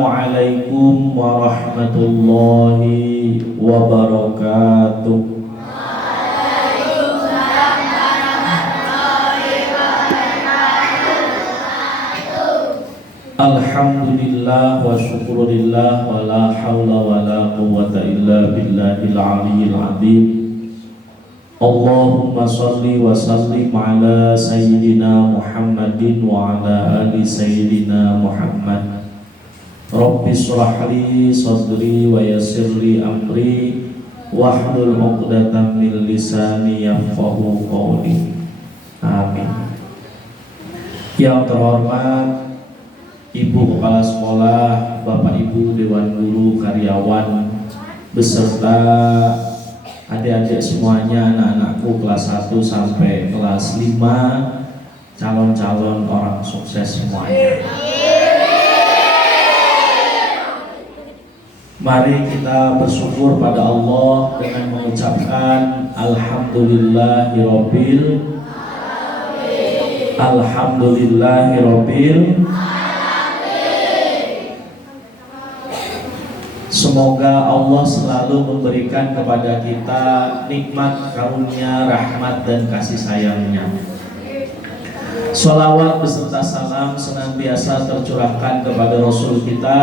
Assalamualaikum warahmatullahi wabarakatuh. Alhamdulillah wa syukurillah wa la hawla wa la quwwata illa billahil aliyyil azim. Allahumma salli wa sallim ala sayyidina Muhammadin wa ala ali sayyidina Muhammad. Rabbi shrah li sadri wa yassir li amri wahlul 'uqdatam min lisani yafqahu qawli. Amin. Yang terhormat Ibu Kepala Sekolah, Bapak Ibu Dewan Guru, karyawan, beserta adik-adik semuanya, anak-anakku kelas 1 sampai kelas 5, calon-calon orang sukses semuanya. Mari kita bersyukur pada Allah dengan mengucapkan Alhamdulillahirabbil. Semoga Allah selalu memberikan kepada kita nikmat, karunia, rahmat, dan kasih sayangnya. Sholawat beserta salam senantiasa tercurahkan kepada Rasul kita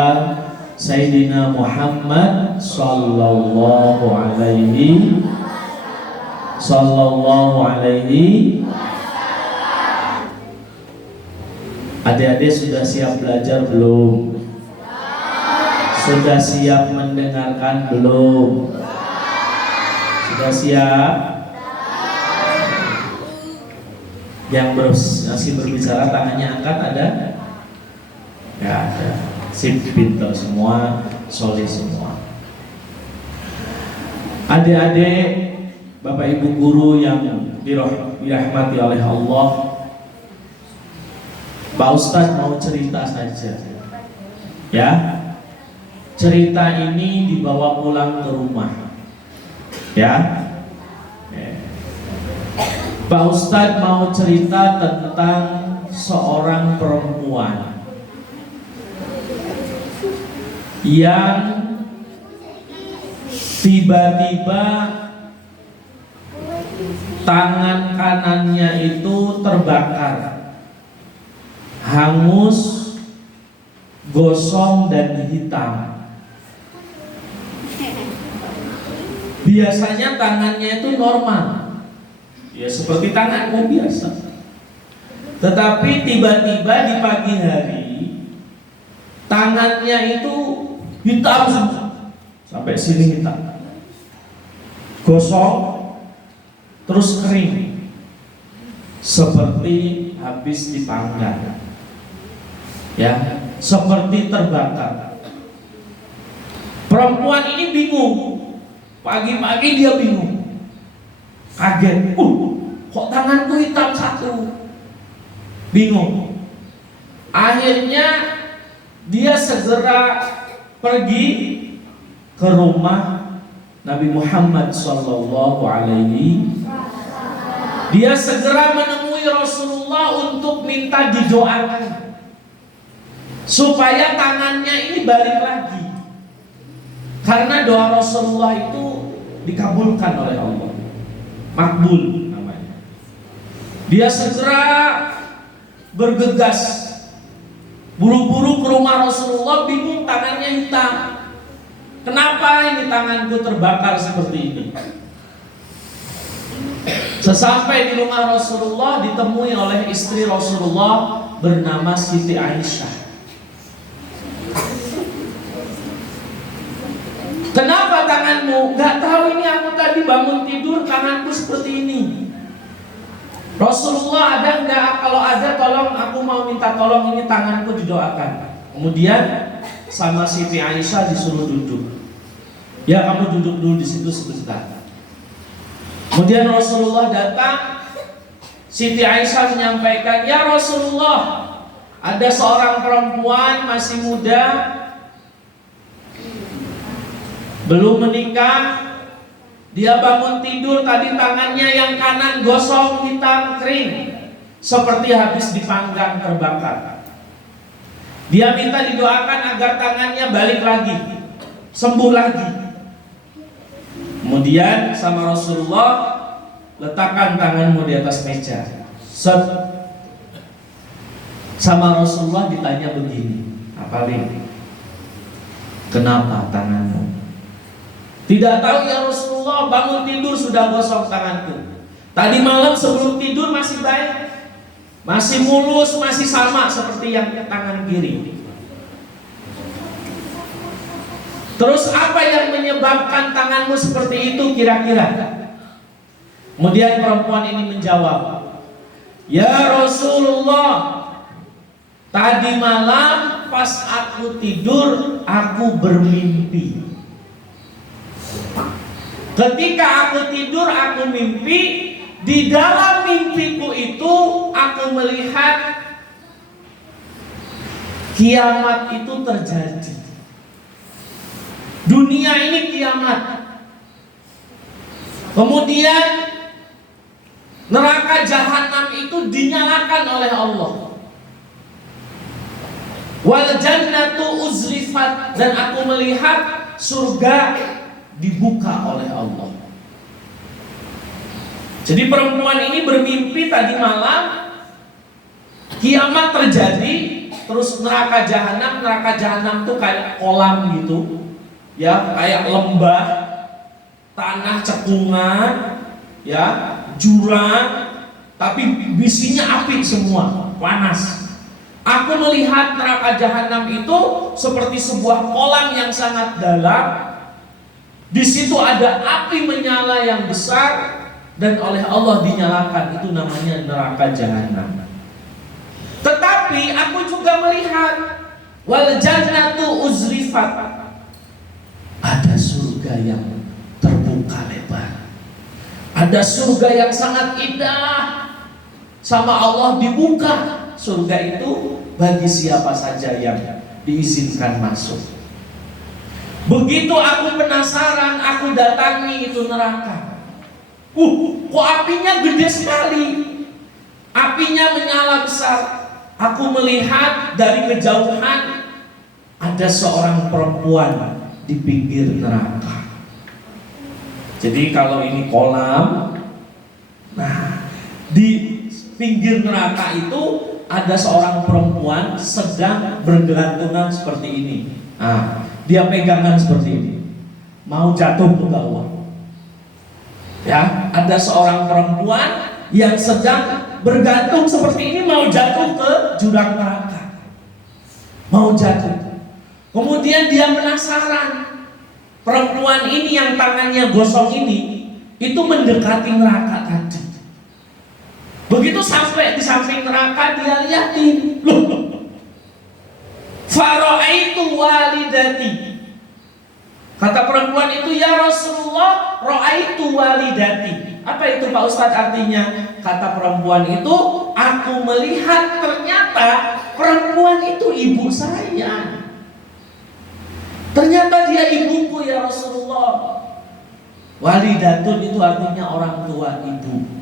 Sayyidina Muhammad sallallahu alaihi. Adik-adik sudah siap belajar belum? Sudah siap mendengarkan belum? Sudah siap? Yang masih berbicara tangannya angkat ada? Gak ada. Sip, pintar semua, soleh semua. Adik-adik, Bapak Ibu guru yang dirahmati oleh Allah, Pak Ustadz mau cerita saja. Ya. Cerita ini dibawa pulang ke rumah, ya. Pak Ustadz mau cerita tentang seorang perempuan yang tiba-tiba tangan kanannya itu terbakar, hangus, gosong dan hitam. Biasanya tangannya itu normal, ya seperti tanganmu biasa. Tetapi tiba-tiba di pagi hari tangannya itu hitam semua, sampai sini hitam, gosong, terus kering, seperti habis dipanggang, ya, seperti terbakar. Perempuan ini bingung. Pagi-pagi dia bingung, kaget, kok tanganku hitam satu, bingung. Akhirnya dia segera pergi ke rumah Nabi Muhammad SAW. Dia segera menemui Rasulullah untuk minta didoakan supaya tangannya ini balik lagi. Karena doa Rasulullah itu dikabulkan oleh Allah, makbul namanya. Dia segera bergegas, buru-buru ke rumah Rasulullah, bingung tangannya hitam. Kenapa ini tanganku terbakar seperti ini? Sesampai di rumah Rasulullah ditemui oleh istri Rasulullah bernama Siti Aisyah. Kenapa tanganmu? Gak tahu, ini aku tadi bangun tidur tanganku seperti ini. Rasulullah ada enggak? Kalau ada tolong, aku mau minta tolong, ini tanganku didoakan. Kemudian sama Siti Aisyah disuruh duduk. Ya, kamu duduk dulu di situ sebentar. Kemudian Rasulullah datang. Siti Aisyah menyampaikan, ya Rasulullah, ada seorang perempuan masih muda, belum menikah, dia bangun tidur tadi tangannya yang kanan gosong, hitam, kering, seperti habis dipanggang terbakar. Dia minta didoakan agar tangannya balik lagi, sembuh lagi. Kemudian sama Rasulullah, letakkan tanganmu di atas meja. Set. Sama Rasulullah ditanya begini, apalagi, kenapa tanganmu? Tidak tahu ya Rasulullah, bangun tidur sudah gosong tanganku. Tadi malam sebelum tidur masih baik, masih mulus, masih sama seperti yang tangan kiri. Terus apa yang menyebabkan tanganmu seperti itu kira-kira? Kemudian perempuan ini menjawab, ya Rasulullah, tadi malam pas aku tidur, aku bermimpi. Ketika aku tidur, aku mimpi. Di dalam mimpiku itu, aku melihat kiamat itu terjadi. Dunia ini kiamat. Kemudian neraka jahanam itu dinyalakan oleh Allah. Wal jannatu uzlifat, dan aku melihat surga dibuka oleh Allah. Jadi perempuan ini bermimpi tadi malam kiamat terjadi, terus neraka jahanam tuh kayak kolam gitu, ya, kayak lembah, tanah cekungan, ya, jurang, tapi bisinya api semua, panas. Aku melihat neraka jahanam itu seperti sebuah kolam yang sangat dalam. Di situ ada api menyala yang besar dan oleh Allah dinyalakan, itu namanya neraka jahanam. Tetapi aku juga melihat wal jannatu uzlifat, ada surga yang terbuka lebar, ada surga yang sangat indah, sama Allah dibuka surga itu bagi siapa saja yang diizinkan masuk. Begitu aku penasaran, aku datangi itu neraka. Kok apinya gede sekali, apinya menyala besar. Aku melihat dari kejauhan ada seorang perempuan di pinggir neraka. Jadi kalau ini kolam, nah di pinggir neraka itu ada seorang perempuan sedang bergelantungan seperti ini. Nah, dia pegangan seperti ini, mau jatuh ke bawah. Ya, ada seorang perempuan yang sedang bergantung seperti ini, mau jatuh ke jurang neraka, mau jatuh. Kemudian dia penasaran, perempuan ini yang tangannya gosong ini itu mendekati neraka tadi. Begitu sampai di samping neraka, dia liatin, loh, fara'aitu walidati. Kata perempuan itu, ya Rasulullah, ra'aitu walidati. Apa itu Pak Ustadz artinya? Kata perempuan itu, aku melihat ternyata perempuan itu ibu saya. Ternyata dia ibuku ya Rasulullah. Walidatun itu artinya orang tua, ibu.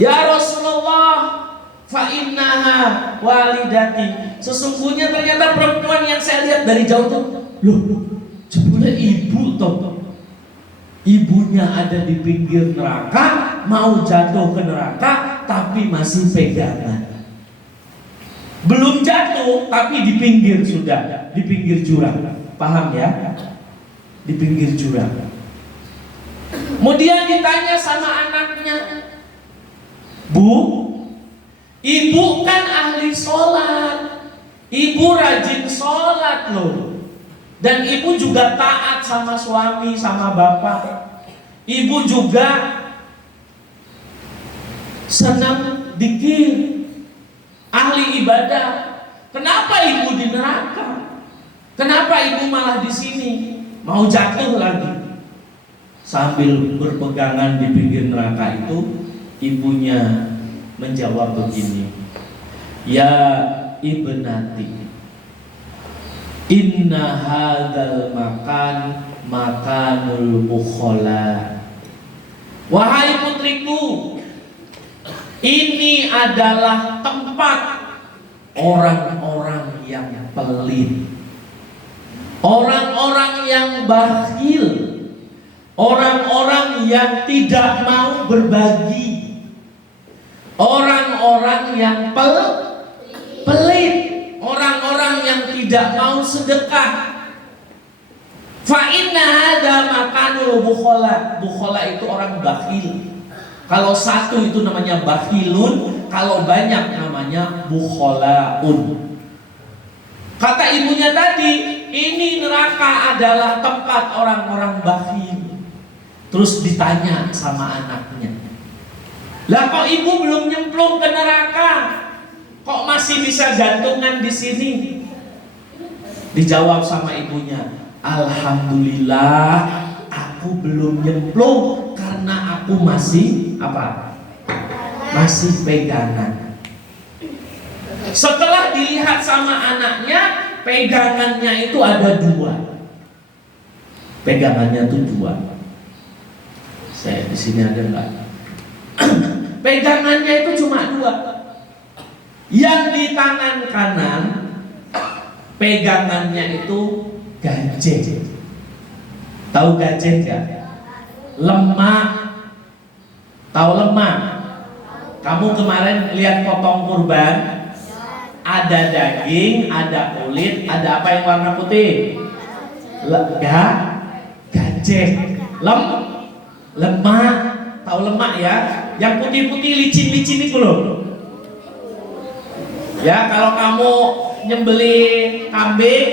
Ya Rasulullah, fa innaha walidati. Sesungguhnya ternyata perempuan yang saya lihat dari jauh tuh, loh, jebule ibu toh. Ibunya ada di pinggir neraka, mau jatuh ke neraka, tapi masih pegangan. Belum jatuh, tapi di pinggir sudah, di pinggir jurang. Paham ya? Di pinggir jurang. Kemudian ditanya sama anaknya, Bu, ibu kan ahli sholat, ibu rajin sholat loh. Dan ibu juga taat sama suami, sama bapak. Ibu juga senang dzikir, ahli ibadah. Kenapa ibu di neraka? Kenapa ibu malah di sini? Mau jatuh lagi. Sambil berpegangan di pinggir neraka itu, ibunya menjawab begini, ya ibnati, inna hadzal makan makanul bukhala. Wahai putriku, ini adalah tempat orang-orang yang pelit, orang-orang yang bakhil, orang-orang yang tidak mau berbagi, orang-orang yang pelit, orang-orang yang tidak mau sedekah. Fa inna hadza makanul bukhala. Bukhala itu orang bakhil. Kalau satu itu namanya bakhilun, kalau banyak namanya bukhalaun. Kata ibunya tadi, ini neraka adalah tempat orang-orang bakhil. Terus ditanya sama anaknya, lah kok ibu belum nyemplung ke neraka? Kok masih bisa gantungan di sini? Dijawab sama ibunya, alhamdulillah aku belum nyemplung karena aku masih apa? Masih pegangan. Setelah dilihat sama anaknya, pegangannya itu ada dua. Pegangannya itu dua. Saya di sini ada enggak? Pegangannya itu cuma dua. Yang di tangan kanan pegangannya itu gajeh. Tahu gajeh enggak? Lemak. Tahu lemak? Kamu kemarin lihat potong kurban, ada daging, ada kulit, ada apa yang warna putih? Gajeh. Lemak. Tahu lemak ya? Yang putih-putih licin-licin itu loh. Ya, kalau kamu nyembeli kambing,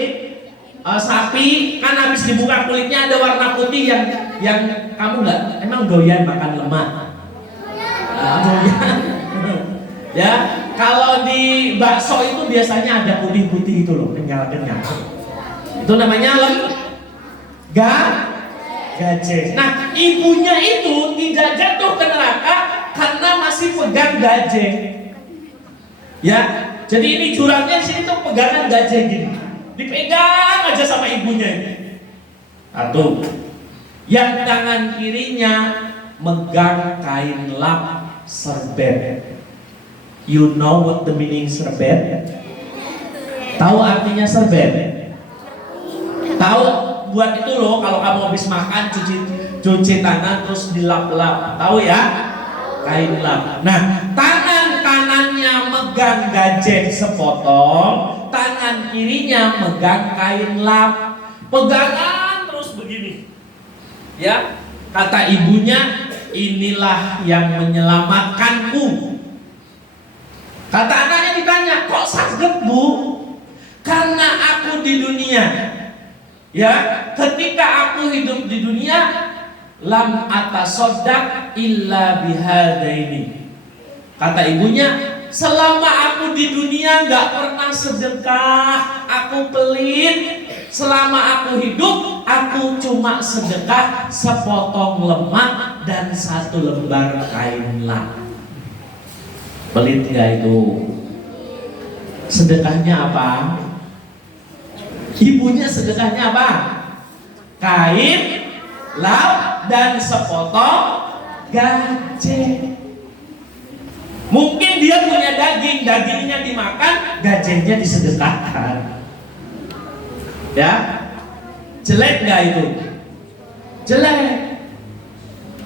sapi, kan habis dibuka kulitnya ada warna putih yang kamu nggak, emang doyan makan lemak? Ya, kalau di bakso itu biasanya ada putih-putih itu loh, kenyal-kenyal. Itu namanya gajeh. Nah, ibunya itu tidak jatuh ke neraka karena masih pegang gajeh. Ya, jadi ini jurangnya di sini tuh pegangan gajeh gini. Dipegang aja sama ibunya ini. Satu. Yang tangan kirinya megang kain lap serbet. You know what the meaning serbet? Tahu artinya serbet? Tahu? Buat itu loh, kalau kamu habis makan cuci tangan terus dilap-lap. Tahu ya? Kain lap. Nah, tangan kanannya megang gajeh sepotong, tangan kirinya megang kain lap. Pegangan terus begini. Ya, kata ibunya, inilah yang menyelamatkanku. Kata anaknya ditanya, kok saged bu? Karena aku di dunia, ya, ketika aku hidup di dunia, lam atasoddaq illa bihadaini. Kata ibunya, selama aku di dunia nggak pernah sedekah, aku pelit. Selama aku hidup, aku cuma sedekah sepotong lemak dan satu lembar kain lap. Pelit nggak itu? Sedekahnya apa? Ibunya sedekahnya apa? Kain lap dan sepotong gajeh. Mungkin dia punya daging, dagingnya dimakan, gajehnya disedekahkan. Ya, jelek nggak itu? Jelek.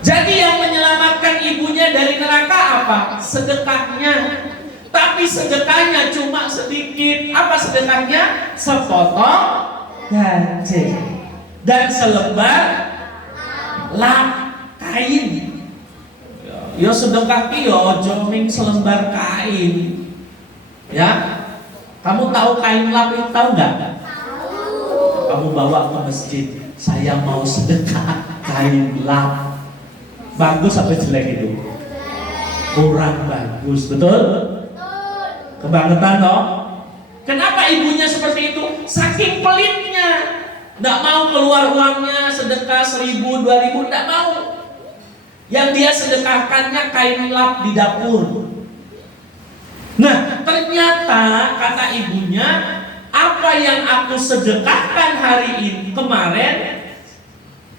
Jadi yang menyelamatkan ibunya dari neraka apa? Sedekahnya. Tapi sedekahnya cuma sedikit. Apa sedekahnya? Sepotong gajeh dan selembar lap kain. Yo sedekah ki yo joming selembar kain. Ya. Kamu tahu kain lap itu, tahu nggak? Kamu bawa ke masjid, saya mau sedekah kain lap. Bagus apa jelek itu? Kurang bagus, betul? Kebangetan toh? Kenapa ibunya seperti itu? Saking pelitnya, nggak mau keluar uangnya sedekah 1.000, 2.000, nggak mau. Yang dia sedekahkannya kain lap di dapur. Nah, ternyata kata ibunya, apa yang aku sedekahkan hari ini kemarin,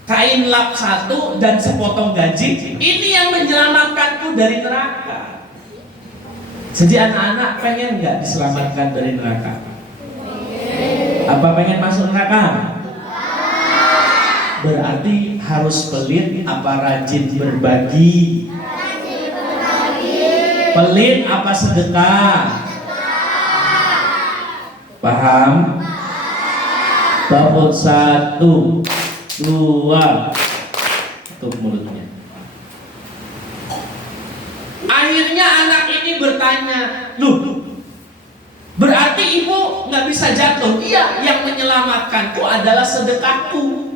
kain lap 1 dan sepotong gaji, ini yang menyelamatkanku dari neraka. Jadi anak-anak pengen nggak diselamatkan dari neraka? Apa pengen masuk neraka? Berarti harus pelit apa rajin berbagi? Pelit apa sedekah? Paham? Bab 1, 2. Tutup mulutnya. Akhirnya anak ini bertanya, "Loh, berarti ibu nggak bisa jatuh?" "Iya, yang menyelamatkanku adalah sedekahku."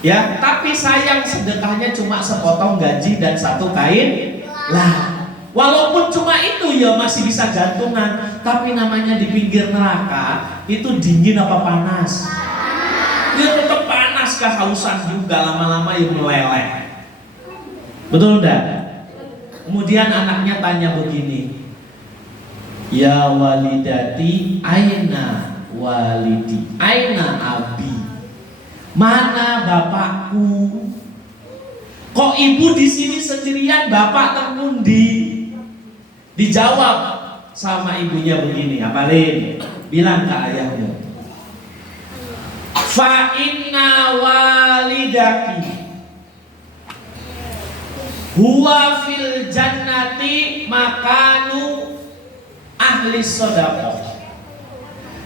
Ya, tapi sayang sedekahnya cuma sepotong gaji dan satu kain. Lah, walaupun cuma itu ya masih bisa gantungan, tapi namanya di pinggir neraka itu dingin apa panas? Ya tetap panas, kehausan juga, lama-lama ya meleleh. Betul enggak? Kemudian anaknya tanya begini, "Ya walidati, aina walidi, aina abi?" Mana bapakku? Kok ibu di sini sendirian, bapak terpundi? Dijawab sama ibunya begini, apalin? Bilang ke ayahmu, "Fa inna walidaki huwa fil jannati makanu ahli sodaqah."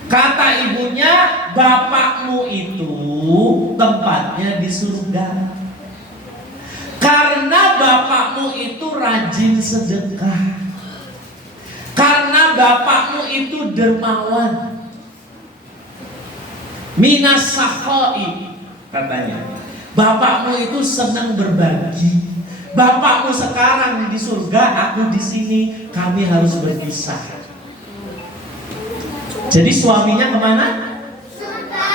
Kata ibunya, bapakmu itu tempatnya di surga karena bapakmu itu rajin sedekah, karena bapakmu itu dermawan, minas sakhoi, katanya bapakmu itu senang berbagi. Bapakmu sekarang di surga, aku di sini, kami harus berpisah. Jadi suaminya kemana? Surga.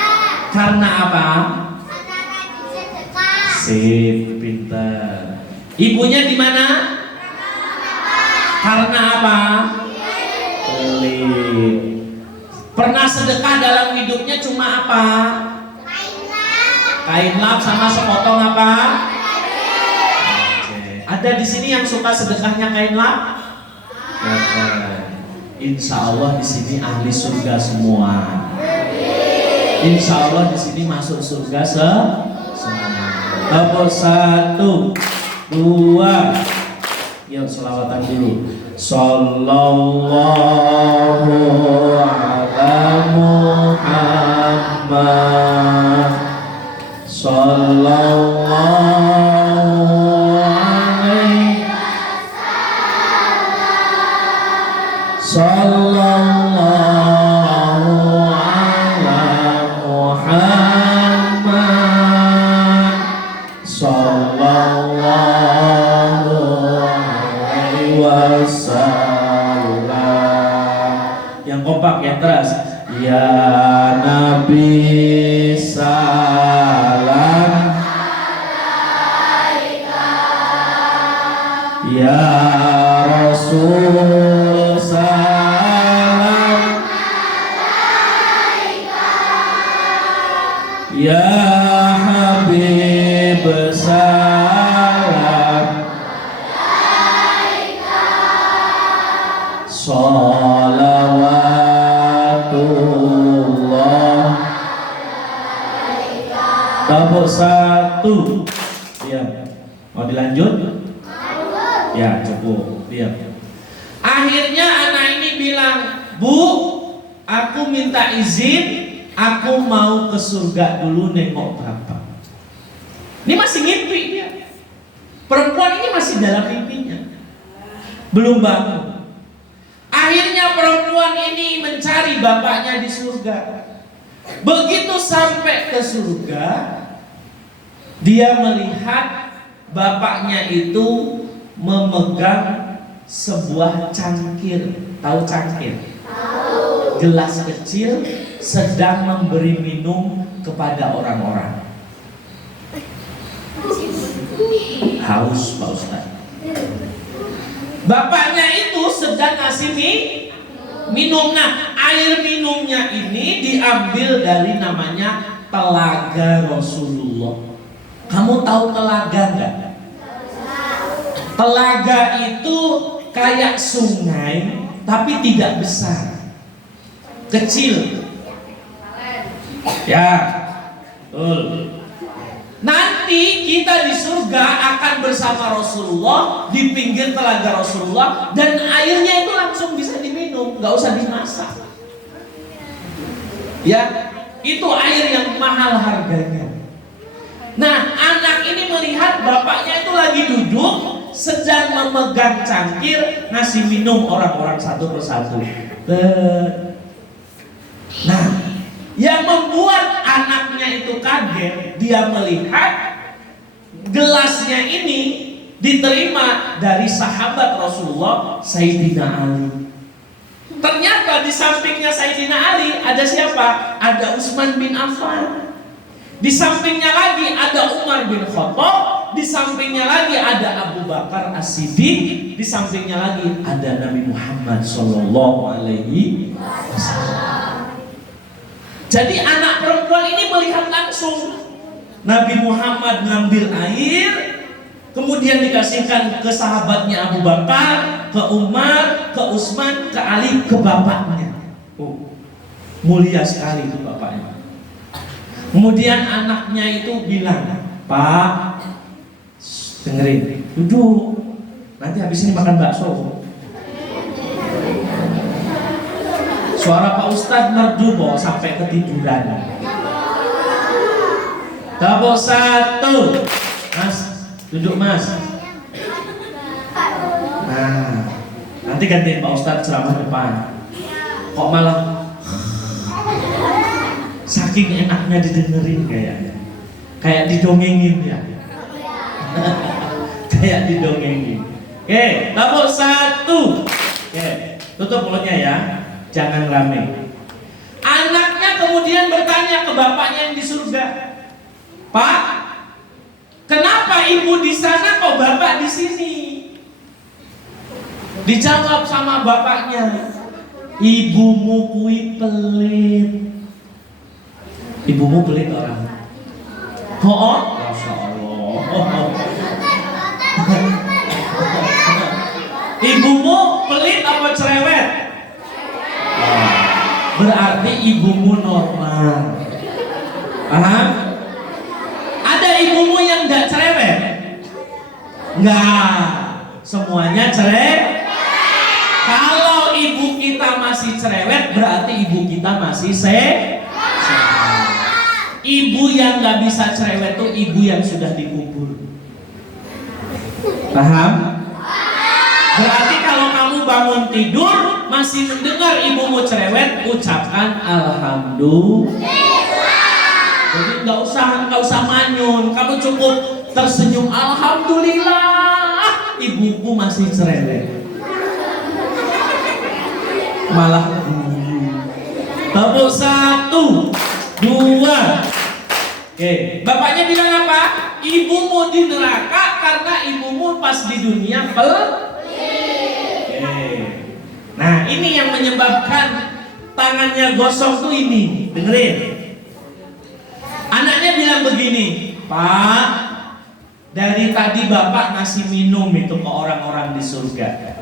Karena apa? Karena rajin sedekah. Sip, pintar. Ibunya di mana? Karena apa? Pelit. Pernah sedekah dalam hidupnya cuma apa? Kain lap sama sepotong apa? Ada di sini yang suka sedekahnya kain lap? Insya Allah di sini ahli surga semua. Insya Allah di sini masuk surga semua. Bab 1, 2. Yuk selawatan dulu. Sallallahu ala Muhammad. Sallallahu Sallallahu ala Muhammad. Sallallahu alaihi wasallam. Yang kompak, yang keras. Ya Nabi salam, ya Rasul salam, ya Habib salam, salawatullah. Bab 1. Diam. Mau dilanjut? Ya cukup. Diam. Akhirnya anak ini bilang, "Bu, aku minta izin, aku mau ke surga dulu nengok bapak." Ini masih ngimpi dia. Perempuan ini masih dalam mimpinya, belum bangun. Akhirnya perempuan ini mencari bapaknya di surga. Begitu sampai ke surga, dia melihat bapaknya itu memegang sebuah cangkir. Tahu cangkir? Tahu. Gelas kecil, sedang memberi minum kepada orang-orang. Haus Pak Ustaz. Bapaknya itu sedang ngasih minum. Nah, air minumnya ini diambil dari namanya telaga Rasulullah. Kamu tahu telaga enggak? Telaga itu kayak sungai tapi tidak besar, kecil. Ya, betul. Nanti kita di surga akan bersama Rasulullah di pinggir telaga Rasulullah, dan airnya itu langsung bisa diminum, nggak usah dimasak. Ya, itu air yang mahal harganya. Nah, anak ini melihat bapaknya itu lagi duduk sedang memegang cangkir ngasih minum orang-orang satu persatu. Nah, yang membuat anaknya itu kaget, dia melihat gelasnya ini diterima dari sahabat Rasulullah, Sayyidina Ali. Ternyata di sampingnya Sayyidina Ali ada siapa? Ada Utsman bin Affan. Di sampingnya lagi ada Umar bin Khattab. Di sampingnya lagi ada Abu Bakar As-Siddiq. Di sampingnya lagi ada Nabi Muhammad Sallallahu Alaihi Wasallam. Jadi anak perempuan ini melihat langsung Nabi Muhammad ngambil air, kemudian dikasihkan ke sahabatnya Abu Bakar, ke Umar, ke Utsman, ke Ali, ke bapaknya. Oh, mulia sekali itu bapaknya. Kemudian anaknya itu bilang, Pak, dengerin, duduk, nanti habis ini makan bakso. Suara Pak Ustadz merdu kok sampai ketiduran. Tabok satu, Mas, duduk Mas. Nah, nanti gantiin Pak Ustadz ceramah depan. Kok malah saking enaknya didengerin kayaknya, kayak didongengin ya. Kayak didongengin. Oke, tabok satu. Oke, tutup mulutnya ya. Jangan rame. Anaknya kemudian bertanya ke bapaknya yang di surga, Pak, kenapa ibu di sana kok bapak di sini? Dijawab sama bapaknya, ibumu kui pelit. Ibumu pelit orang. Oh, Masya Allah. Ibumu pelit apa cerewet? Berarti ibumu normal. Paham? Ada ibumu yang gak cerewet? Enggak, semuanya cerewet. Kalau ibu kita masih cerewet, berarti ibu kita masih sehat. Ibu yang gak bisa cerewet itu ibu yang sudah dikubur. Paham? Berarti kalau kamu bangun tidur masih mendengar ibumu cerewet, ucapkan alhamdulillah. Jadi nggak usah manyun, kamu cukup tersenyum, alhamdulillah, ibuku masih cerewet. Malah tabuk satu, dua. Oke, bapaknya bilang apa? Ibumu di neraka karena ibumu pas di dunia Nah, ini yang menyebabkan tangannya gosong tuh ini. Dengerin. Anaknya bilang begini, Pak, dari tadi bapak ngasih minum itu ke orang-orang di surga.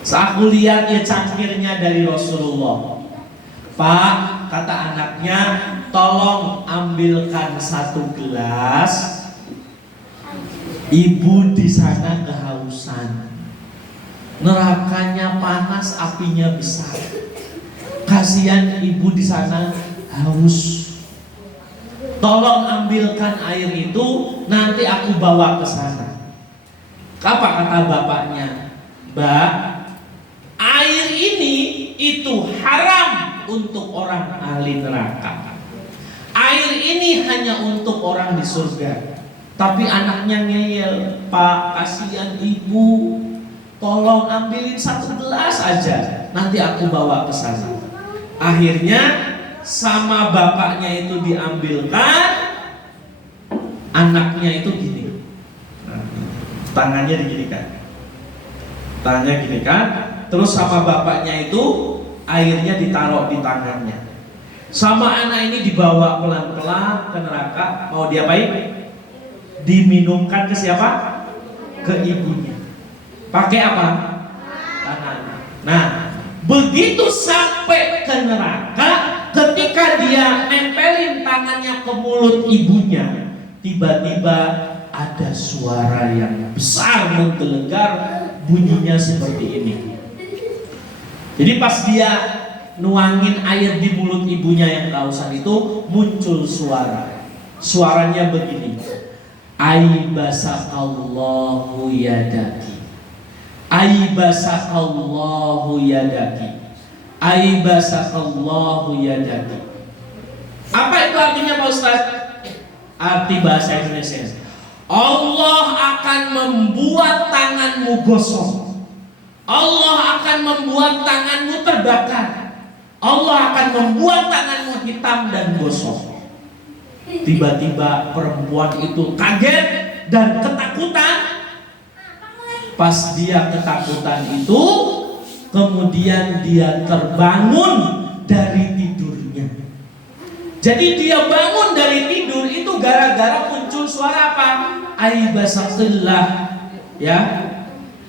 Saat aku lihat ya cangkirnya dari Rasulullah. Pak, kata anaknya, tolong ambilkan satu gelas. Ibu di sana kehausan. Nerakanya panas, apinya besar. Kasihan ibu di sana haus. Tolong ambilkan air itu, nanti aku bawa ke sana. Apa kata bapaknya? Mbak, air ini itu haram untuk orang ahli neraka. Air ini hanya untuk orang di surga. Tapi anaknya ngeyel, Pak, kasihan ibu. Tolong ambilin satu gelas aja, nanti aku bawa ke sana. Akhirnya sama bapaknya itu diambilkan, anaknya itu gini, tangannya diginikan, terus sama bapaknya itu airnya ditaruh di tangannya. Sama anak ini dibawa pelan-pelan ke neraka. Mau diapain? Diminumkan ke siapa? Ke ibunya. Pakai apa? Tangan. Nah, begitu sampai ke neraka, ketika dia nempelin ke mulut ibunya, tiba-tiba ada suara yang besar menggelegar, bunyinya seperti ini. Jadi pas dia nuangin air di mulut ibunya yang kehausan itu, muncul suara. Suaranya begini. Aibasakallahu yadaki. Aibasakallahu yadaki. Aibasakallahu yadaki. Apa itu artinya Pak Ustaz? Arti bahasa Indonesia. Allah akan membuat tanganmu gosong. Allah akan membuat tanganmu terbakar. Allah akan membuat tanganmu hitam dan gosong. Tiba-tiba perempuan itu kaget dan ketakutan. Pas dia ketakutan itu, kemudian dia terbangun dari tidurnya. Jadi dia bangun dari tidur itu gara-gara muncul suara apa? Aibasakillah, ya.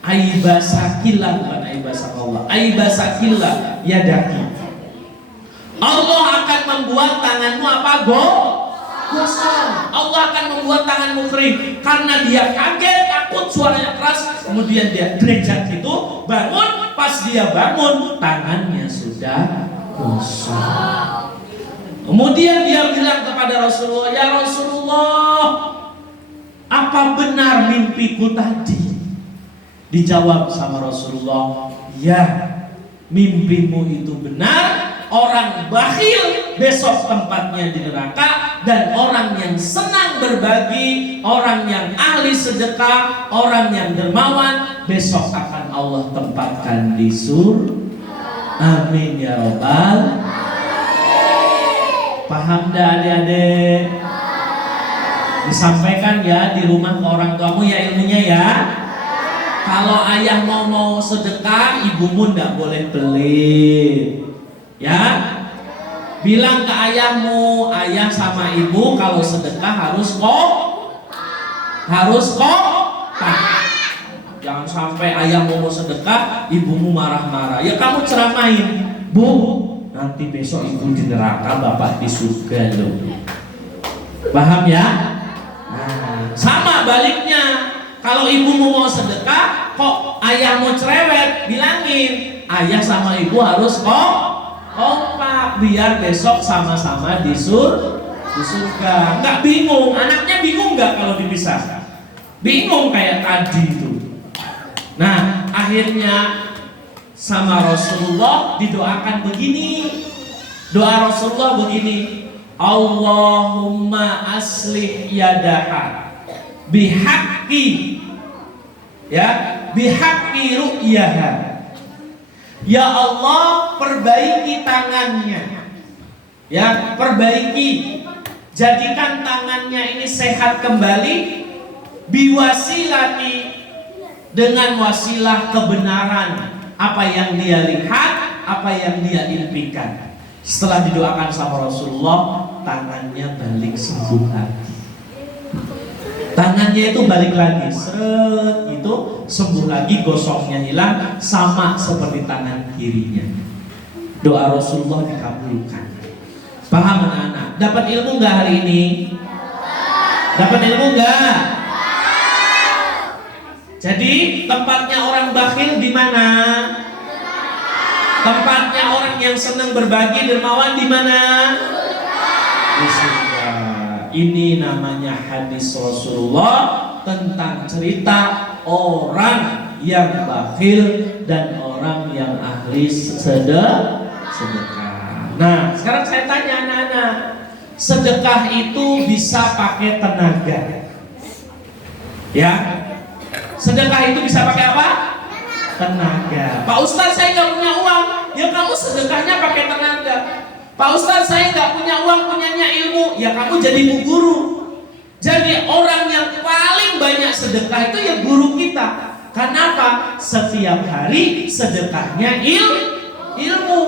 Aibasakillah, bukan aibasakallah. Aibasakillah yadaki. Allah akan membuat tanganmu apa? Gosong. Allah akan membuat tanganmu kering karena dia kaget, takut, suaranya keras. Kemudian dia derejat gitu, bangun. Pas dia bangun, tangannya sudah gosong. Kemudian dia bilang kepada Rasulullah, ya Rasulullah, apa benar mimpiku tadi? Dijawab sama Rasulullah, ya, mimpimu itu benar. Orang bakhil besok tempatnya di neraka, dan orang yang senang berbagi, orang yang ahli sedekah, orang yang dermawan besok akan Allah tempatkan di surga. Amin ya Rabbal. Paham dah adik-adik? Disampaikan ya di rumah ke orang tuamu ya ilmunya ya. Kalau ayah mau sedekah, ibumu ndak boleh pelit. Ya, bilang ke ayahmu, ayah sama ibu kalau sedekah harus kompak. Jangan sampai ayah mau sedekah, ibumu marah-marah. Ya kamu ceramain, bu, nanti besok ibu di neraka, bapak di surga loh. Paham ya? Nah, sama baliknya. Kalau ibumu mau sedekah, kok ayah mau cerewet, bilangin, ayah sama ibu harus kompak, biar besok sama-sama di surga. Nggak bingung, anaknya bingung nggak kalau dipisah? Bingung kayak tadi itu. Nah, akhirnya sama Rasulullah didoakan begini. Doa Rasulullah begini, Allahumma aslih yadaha bihaqqi, ya, bihaqqi ru'yaha. Ya Allah, perbaiki tangannya. Ya, perbaiki. Jadikan tangannya ini sehat kembali. Biwasilati, dengan wasilah kebenaran. Apa yang dia lihat, apa yang dia impikan. Setelah didoakan sama Rasulullah, tangannya balik sembuh lagi. Tangannya itu balik lagi, seret itu sembuh lagi, gosongnya hilang, sama seperti tangan kirinya. Doa Rasulullah dikabulkan. Paham anak-anak? Dapat ilmu nggak hari ini? Dapat ilmu nggak? Jadi tempatnya orang bakhil di mana? Tempatnya orang yang senang berbagi, dermawan di mana? Di surga. Ini namanya hadis Rasulullah tentang cerita orang yang bakhil dan orang yang ahli sedekah. Nah, sekarang saya tanya anak-anak, sedekah itu bisa pakai tenaga? Ya, sedekah itu bisa pakai apa? Tenaga. Pak Ustaz, saya nggak punya uang. Ya kamu sedekahnya pakai tenaga. Pak Ustaz, saya nggak punya uang, punyanya ilmu. Ya kamu jadi guru. Jadi orang yang paling banyak sedekah itu ya guru kita. Kenapa? Setiap hari sedekahnya ilmu.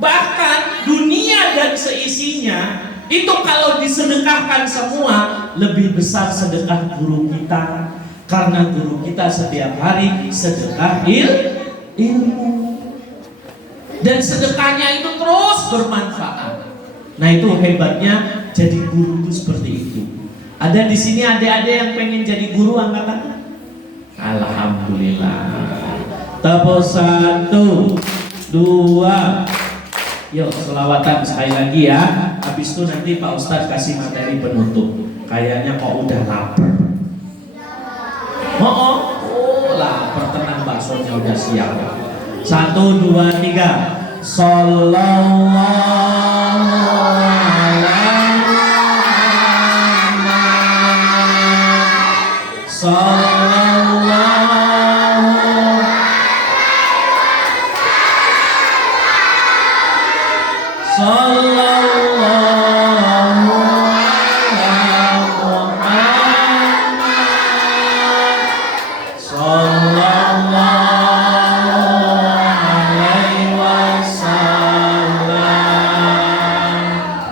Bahkan dunia dan seisinya itu kalau disedekahkan semua, lebih besar sedekah guru kita. Karena guru kita setiap hari sedekah ilmu. Dan sedekahnya itu terus bermanfaat. Nah itu hebatnya jadi guru itu seperti itu. Ada di sini adik-adik yang pengen jadi guru, angkat tangan. Alhamdulillah. Tepuk 1, 2. Yuk selawatan sekali lagi ya. Habis itu nanti Pak Ustadz kasih materi penutup. Kayaknya kok udah lapar. Oh, lapar, tenang, baksonya udah siap. 1, 2, 3. Sallallahu alaihi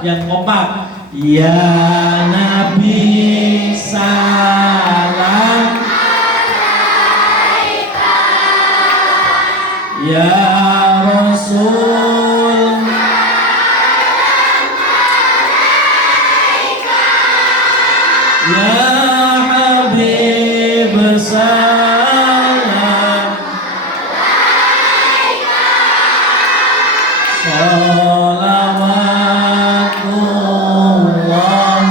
yang kompak. Ya Nabi salam ya Rasul ya Habib salam salawatullah.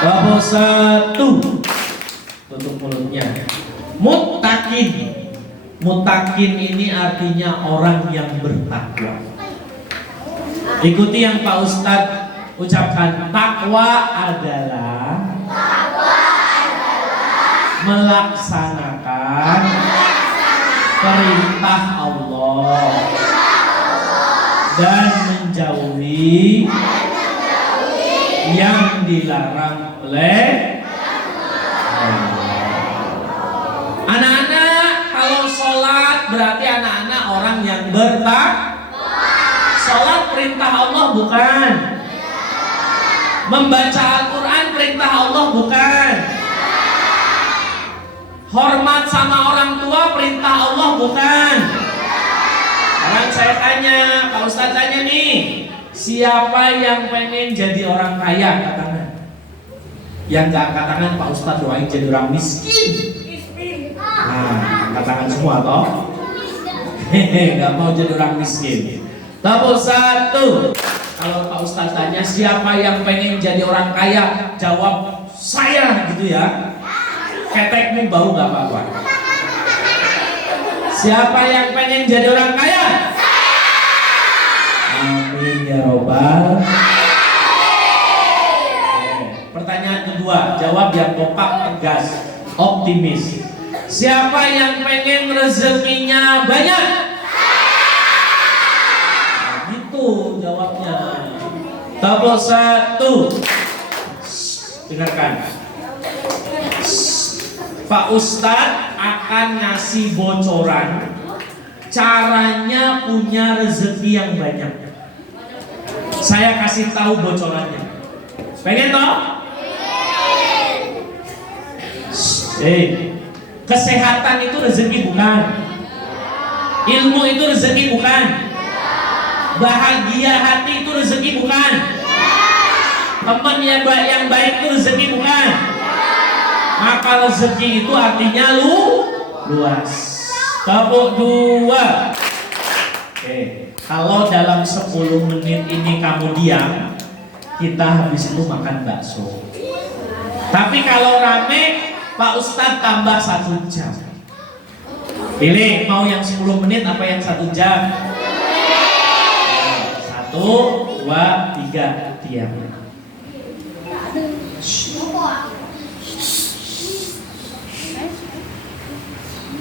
Bab 1, tutup mulutnya. Muttaqin. Muttaqin ini artinya orang yang bertakwa. Ikuti yang Pak Ustadz ucapkan. Takwa adalah melaksanakan perintah Allah dan menjauhi yang dilarang oleh Allah. Anak-anak, kalau sholat berarti anak-anak orang yang bertakwa. Sholat perintah Allah bukan. Membaca Al-Quran perintah Allah bukan. Hormat sama orang tua perintah Allah bukan. Sekarang saya tanya, Pak Ustadz tanya nih, siapa yang pengen jadi orang kaya? Angkat tangan. Yang gak angkat tangan Pak Ustadz doain jadi orang miskin. Nah, angkat tangan semua toh. Hehe, gak mau jadi orang miskin. Tepuk 1. Kalau Pak Ustadz tanya siapa yang pengen jadi orang kaya, jawab saya gitu ya. Ketekmu bau gak apa-apa. Siapa yang pengen jadi orang kaya? Amin ya robbal. Pertanyaan kedua, jawab yang kompak, tegas, optimis. Siapa yang pengen rezekinya banyak? Nah, gitu jawabnya. Tepuk 1. Dengarkan. Pak Ustadz akan ngasih bocoran caranya punya rezeki yang banyak. Saya kasih tahu bocorannya. Pengen toh? Kesehatan itu rezeki bukan? Ilmu itu rezeki bukan? Bahagia hati itu rezeki bukan? Teman yang baik itu rezeki bukan? Maka rezeki itu artinya luas. Tepuk 2. Oke, kalau dalam 10 menit ini kamu diam, kita habis itu makan bakso. Tapi kalau rame, Pak Ustadz tambah 1 jam. Pilih mau yang 10 menit apa yang 1 jam? 1, 2, 3, diam.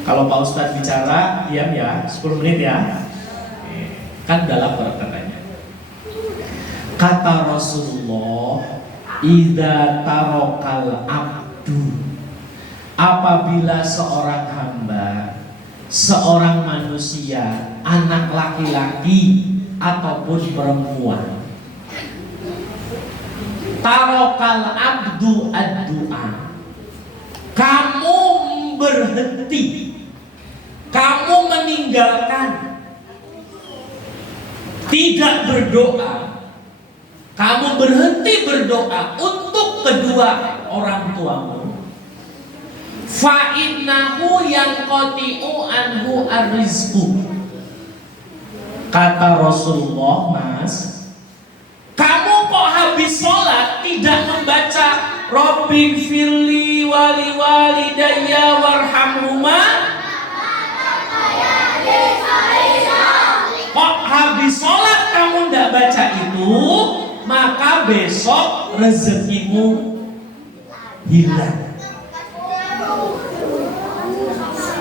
Kalau Pak Ustadz bicara, diam ya, 10 menit ya. Kan dalam katanya. Kata Rasulullah, idza tarokal abdu, apabila seorang hamba, seorang manusia, anak laki-laki ataupun perempuan, tarokal abdu ad-du'a, kamu berhenti, kamu meninggalkan, tidak berdoa, kamu berhenti berdoa untuk kedua orang tuamu, fa innahu yanqati'u anhu ar-rizqu. Kata Rasulullah, Mas, kamu kok habis sholat tidak membaca Rabbi firli wali walidayya warhamhuma? Kok habis sholat kamu tidak baca itu, maka besok rezekimu hilang.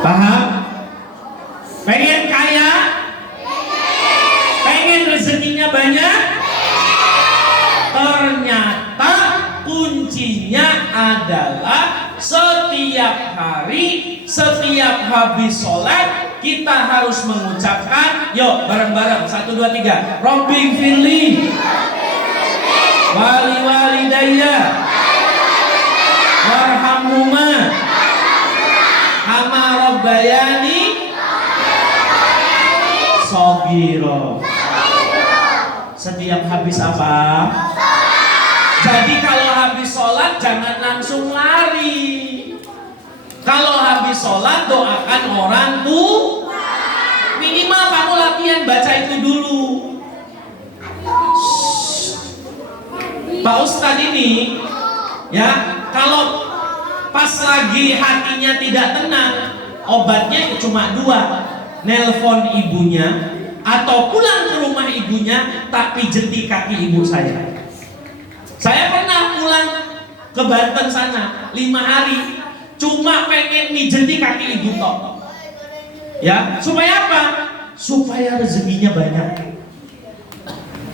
Paham? Pengen kaya? Pengen rezekinya banyak? Ternyata kuncinya adalah setiap hari, setiap habis sholat kita harus mengucapkan, yuk bareng-bareng, 1, 2, 3, Rabbi firli wali walidayya warhamhuma kama rabbayani shaghira. Setiap habis apa? Jadi kalau habis sholat jangan langsung lari. Kalau habis sholat doakan orang tua. Minimal kamu latihan baca itu dulu. Pak Ustadz ini, ya, kalau pas lagi hatinya tidak tenang, obatnya cuma 2, nelpon ibunya atau pulang ke rumah ibunya tak pijeti kaki ibu saya. Saya pernah pulang ke Banten sana 5 hari, cuma pengen mijeti kaki ibu tok. Ya, supaya apa? Supaya rezekinya banyak.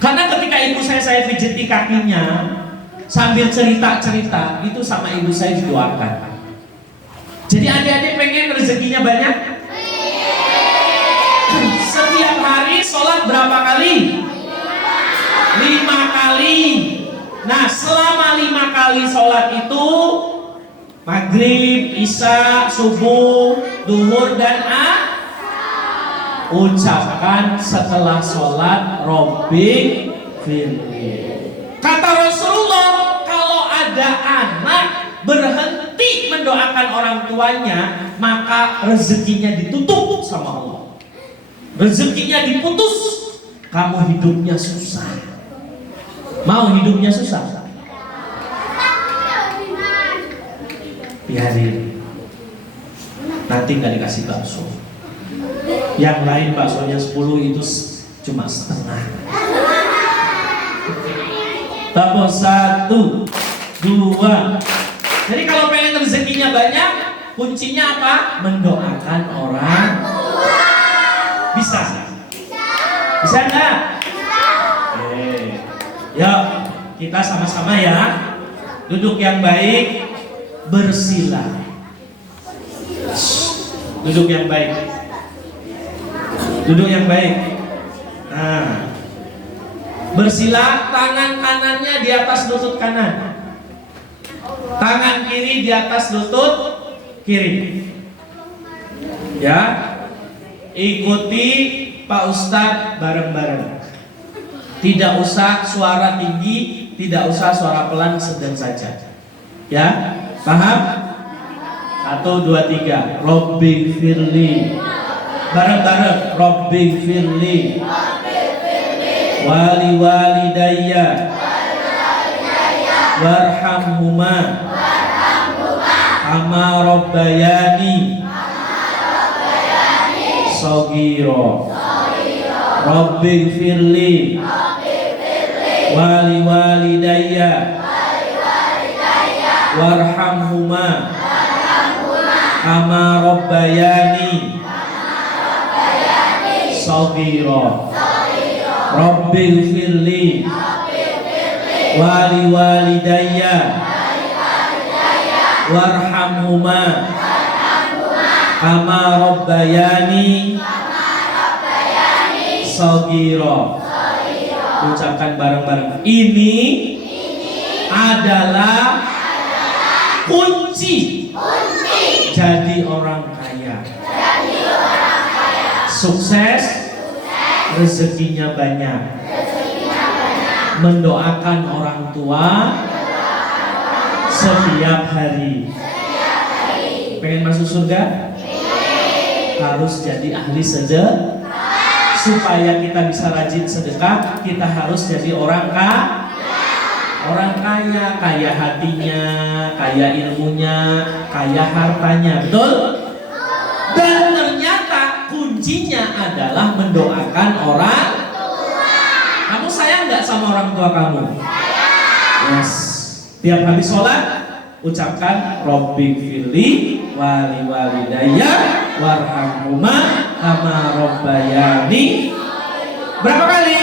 Karena ketika ibu saya pijeti kakinya sambil cerita-cerita, itu sama ibu saya didoakan. Jadi adik-adik pengen rezekinya banyak? Setiap hari sholat berapa kali? 5 kali. Nah, selama 5 kali sholat itu maghrib, isya, subuh, duhur, dan ucapkan setelah sholat Rabbi firli. Kata Rasulullah, kalau ada anak berhenti mendoakan orang tuanya, maka rezekinya ditutup sama Allah. Rezekinya diputus, kamu hidupnya susah. Mau hidupnya susah? Biarin. Nanti nggak dikasih bakso. Yang lain baksonya 10 itu cuma setengah. Tambah 1, 2. Jadi kalau pengen rezekinya banyak, kuncinya apa? Mendoakan orang. Bisa? Bisa enggak? Oke. Yuk, kita sama-sama ya. Duduk yang baik, bersila. Duduk yang baik. Duduk yang baik. Nah, bersila, tangan kanannya di atas lutut kanan, tangan kiri di atas lutut kiri. Ya, ikuti Pak Ustadz bareng-bareng. Tidak usah suara tinggi, tidak usah suara pelan, sedang saja. Ya, paham? 1, 2, 3. Rabbi firli. Bareng-bareng. Rabbi firli wali walidayya warhamhuma kama rabbayani shaghira. Rabbi firli wali walidayya warhamhuma kama rabbayani shaghira. Rabbil firli wali walidayya warhamhuma kama rabbayani shaghira. Ucapkan bareng-bareng. Ini adalah kunci jadi orang kaya. Sukses, rezekinya banyak. mendoakan orang tua setiap hari. Pengen masuk surga? Harus jadi ahli sedekah. Supaya kita bisa rajin sedekah, kita harus jadi orang kaya, kaya hatinya, kaya ilmunya, kaya hartanya, betul? Dan ternyata kuncinya adalah mendoakan orang tua. Kamu sayang nggak sama orang tua kamu? Yes. Tiap habis sholat ucapkan Robbi firli wali walidayya warhamhuma kama robbayani. Berapa kali?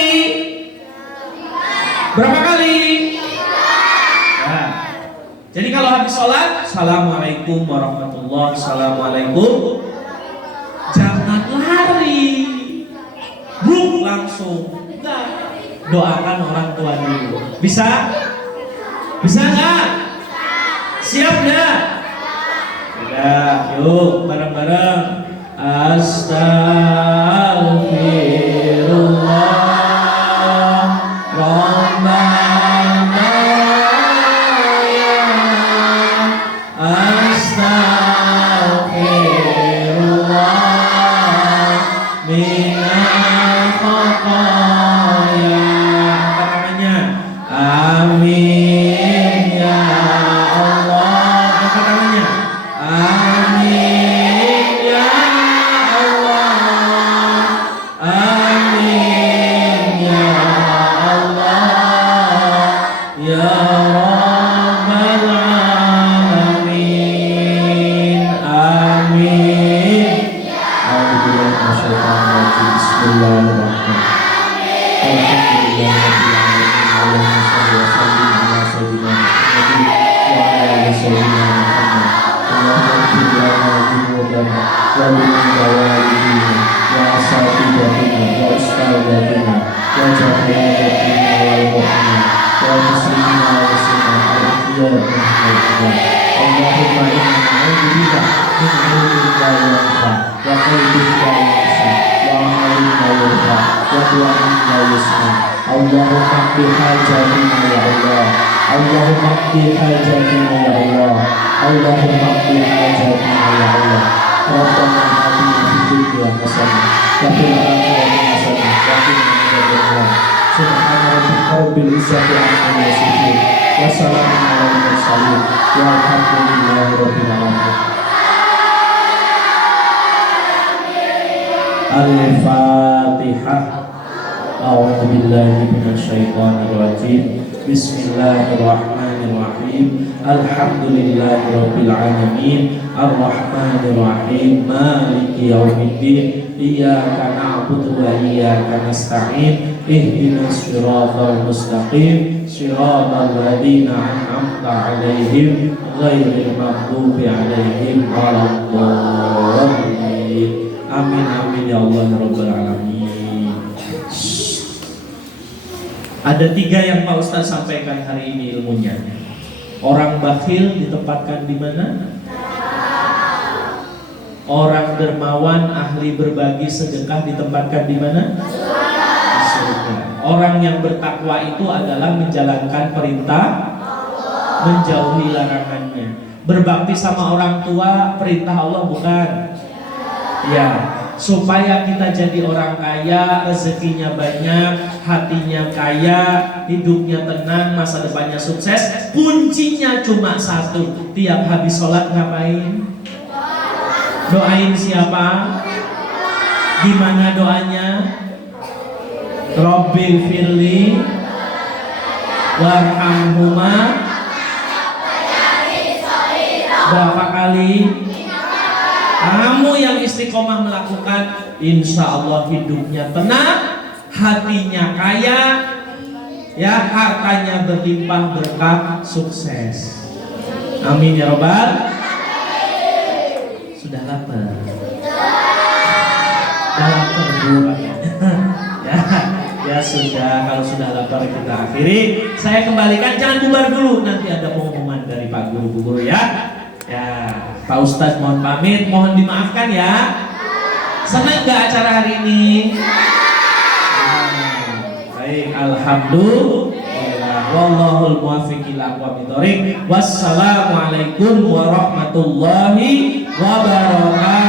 Berapa kali? Nah, jadi kalau habis sholat, assalamualaikum warahmatullahi wabarakatuh. Assalamualaikum. Jangan lari, buk langsung. Enggak. Doakan orang tua dulu. Bisa? Bisa nggak? Siap nggak? Ya, yuk bareng-bareng. Astaghfirullah Rabbana ya Astaghfirullah minal khataya. Apa namanya? Amin ya Allah. Apa namanya? Amin ya Allah. Amin ya Allah. Ya Rabbal Alamin. Amin. Bismillahirrahmanirrahim. Allahumma qdi hajatina ya Allah. Allahumma qdi hajatina ya Allah. Allahumma qdi hajatina ya Allah. Rabbana atina fid dunya hasanah wa fil akhirati hasanah wa qina adzabannar. Subhana rabbika rabbil izzati amma yasifun wa salamun alal mursalin walhamdulillahi rabbil alamin. Al-Fatihah. A'udzu billahi minasyaitonir rajim. Bismillahirrahmanirrahim. Alhamdulillahirabbil alamin. Arrahmanir rahim. Maliki yaumiddin. Iyyaka na'budu wa iyyaka nasta'in. Ihdinas siratal mustaqim. Siratal ladzina an'amta 'alaihim ghairil maghdubi 'alaihim waladdallin. Amin amin ya Allah ya rabbal alamin. Ada 3 yang Pak Ustadz sampaikan hari ini ilmunya. Orang bakhil ditempatkan di mana? Orang dermawan, ahli berbagi sedekah ditempatkan di mana? Di surga. Orang yang bertakwa itu adalah menjalankan perintah, menjauhi larangannya. Berbakti sama orang tua perintah Allah bukan? Ya, supaya kita jadi orang kaya, rezekinya banyak, hatinya kaya, hidupnya tenang, masa depannya sukses. Kuncinya cuma satu. Tiap habis sholat ngapain? Doain siapa? Gimana doanya? Robbi firli warhamhuma. Berapa kali? Kamu yang istiqomah melakukan, insya Allah hidupnya tenang, hatinya kaya, ya hartanya berlimpah berkah, sukses. Amin ya robbal. Sudah lapar? Sudah lapar Bu? Ya sudah, kalau sudah lapar kita akhiri. Saya kembalikan, jangan bubar dulu, nanti ada pengumuman dari Pak Guru-Guru ya. Ya, Pak Ustadz mohon pamit, mohon dimaafkan ya. Senang gak acara hari ini? Baik, alhamdulillah. Wallahul muwaffiq ila aqwamit thoriq. Wassalamualaikum warahmatullahi wabarakatuh.